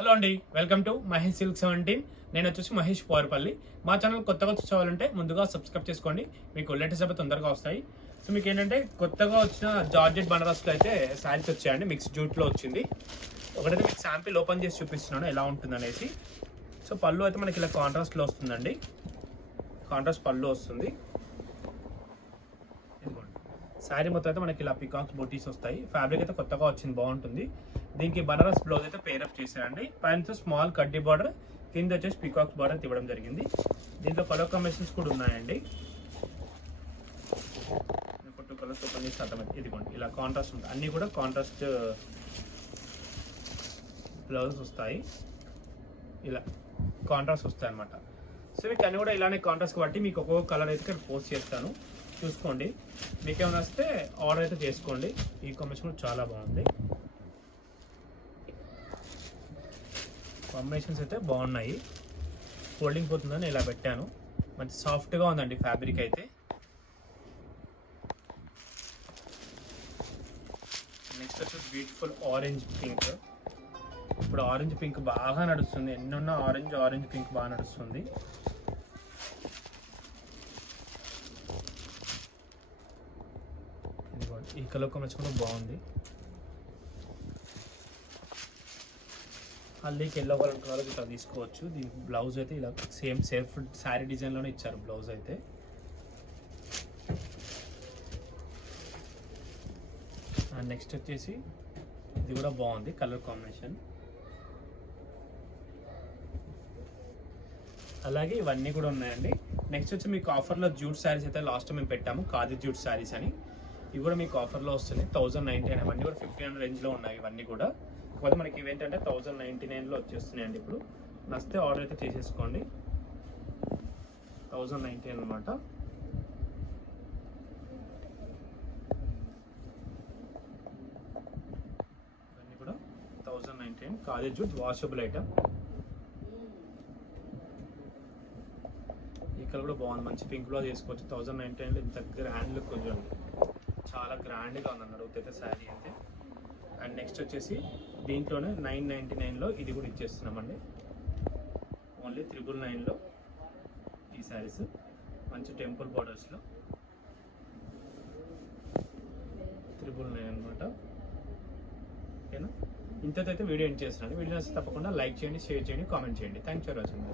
Hello అండి, welcome to Mahesh silk 17. నేను వచ్చేసి మహేష్ పోరపల్లి. మా ఛానల్ కొత్తగా చూసుకోవాలంటే ముందుగా సబ్స్క్రైబ్ చేసుకోండి, మీకు లేటెస్ట్ అయితే తొందరగా వస్తాయి. సో మీకు ఏంటంటే కొత్తగా వచ్చిన జార్జెట్ బనారస్లో అయితే శారీస్ వచ్చాయండి. మిక్స్ జూట్లో వచ్చింది. ఒకటైతే మీకు శాంపిల్ ఓపెన్ చేసి చూపిస్తున్నాను ఎలా ఉంటుంది అనేసి. సో పళ్ళు అయితే మనకి ఇలా కాంట్రాస్ట్లో వస్తుందండి, కాంట్రాస్ట్ పళ్ళు వస్తుంది. శారీ మొత్తం అయితే మనకి ఇలా పికాక్స్ బూటీస్ వస్తాయి. ఫ్యాబ్రిక్ అయితే కొత్తగా వచ్చింది, బాగుంటుంది. దీనికి బనారస్ బ్లౌజ్ అయితే పేరప్ చేశారండి. పైన స్మాల్ కడ్డీ బార్డర్, కింద వచ్చేసి పికాక్స్ బార్డర్ ఇవ్వడం జరిగింది. దీంట్లో కలర్ కాంబినేషన్స్ కూడా ఉన్నాయండి. టూ కలర్స్ ఓపెన్ చేసి అర్థమైంది. ఇదిగోండి ఇలా కాంట్రాస్ట్ ఉంటుంది, అన్నీ కూడా కాంట్రాస్ట్ బ్లౌజ్ వస్తాయి. ఇలా కాంట్రాస్ట్ వస్తాయి అనమాట. సో మీకు అన్నీ కూడా ఇలానే కాంట్రాస్ట్ బట్టి మీకు ఒక్కొక్క కలర్ అయితే ఇక్కడ పోస్ట్ చేస్తాను, చూసుకోండి. మీకు ఏమైనా వస్తే ఆర్డర్ అయితే చేసుకోండి. ఈ కాంబినేషన్ కూడా చాలా బాగుంది. కాంబినేషన్స్ అయితే బాగున్నాయి. ఫోల్డింగ్ పోతుందని ఇలా పెట్టాను. మంచి సాఫ్ట్గా ఉందండి ఫ్యాబ్రిక్ అయితే. నెక్స్ట్ వచ్చి బ్యూటిఫుల్ ఆరెంజ్ పింక్. ఇప్పుడు ఆరెంజ్ పింక్ బాగా నడుస్తుంది. ఎన్నున్న ఆరెంజ్ పింక్ బాగా నడుస్తుంది. ఈ కలర్ కాంబినేషన్ కూడా బాగుంది. హల్దీకి ఎల్లో కలర్ కలర్ ఇట్లా తీసుకోవచ్చు. దీనికి బ్లౌజ్ అయితే ఇలా సేమ్ సెల్ఫ్ శారీ డిజైన్లోనే ఇచ్చారు బ్లౌజ్ అయితే. అండ్ నెక్స్ట్ వచ్చేసి ఇది కూడా బాగుంది కలర్ కాంబినేషన్. అలాగే ఇవన్నీ కూడా ఉన్నాయండి. నెక్స్ట్ వచ్చి మీకు ఆఫర్లో జూట్ శారీస్ అయితే లాస్ట్ మేము పెట్టాము, ఖాదీ జూట్ శారీస్ అని. ఇవి కూడా మీకు ఆఫర్లో వస్తున్నాయి. 1099 అవన్నీ కూడా 1500 రేంజ్లో ఉన్నాయి ఇవన్నీ కూడా. కాకపోతే మనకి ఇవేంటంటే 1099లో వచ్చేస్తున్నాయండి. ఇప్పుడు నచ్చితే ఆర్డర్ అయితే చేసేసుకోండి. 1099 అనమాట. ఇవన్నీ కూడా 1099 ఖాదీ జూట్ వాషబుల్ ఐటమ్. ఈ కలర్ కూడా బాగుంది, మంచి పింక్లో చేసుకోవచ్చు. 1099లో ఇంత గ్రాండ్ లుక్ కొంచెం చాలా గ్రాండ్గా ఉందని అడుగుతుంది శారీ అయితే. అండ్ నెక్స్ట్ వచ్చేసి దీంట్లోనే 999లో ఇది కూడా ఇచ్చేస్తున్నామండి. ఓన్లీ 999లో ఈ శారీస్ మంచి టెంపుల్ బార్డర్స్లో 999 అనమాట. ఓకేనా? ఇంతైతే వీడియో ఎండ్ చేస్తున్నాను. వీడియో నచ్చితే తప్పకుండా లైక్ చేయండి, షేర్ చేయండి, కామెంట్ చేయండి. Thanks for watching.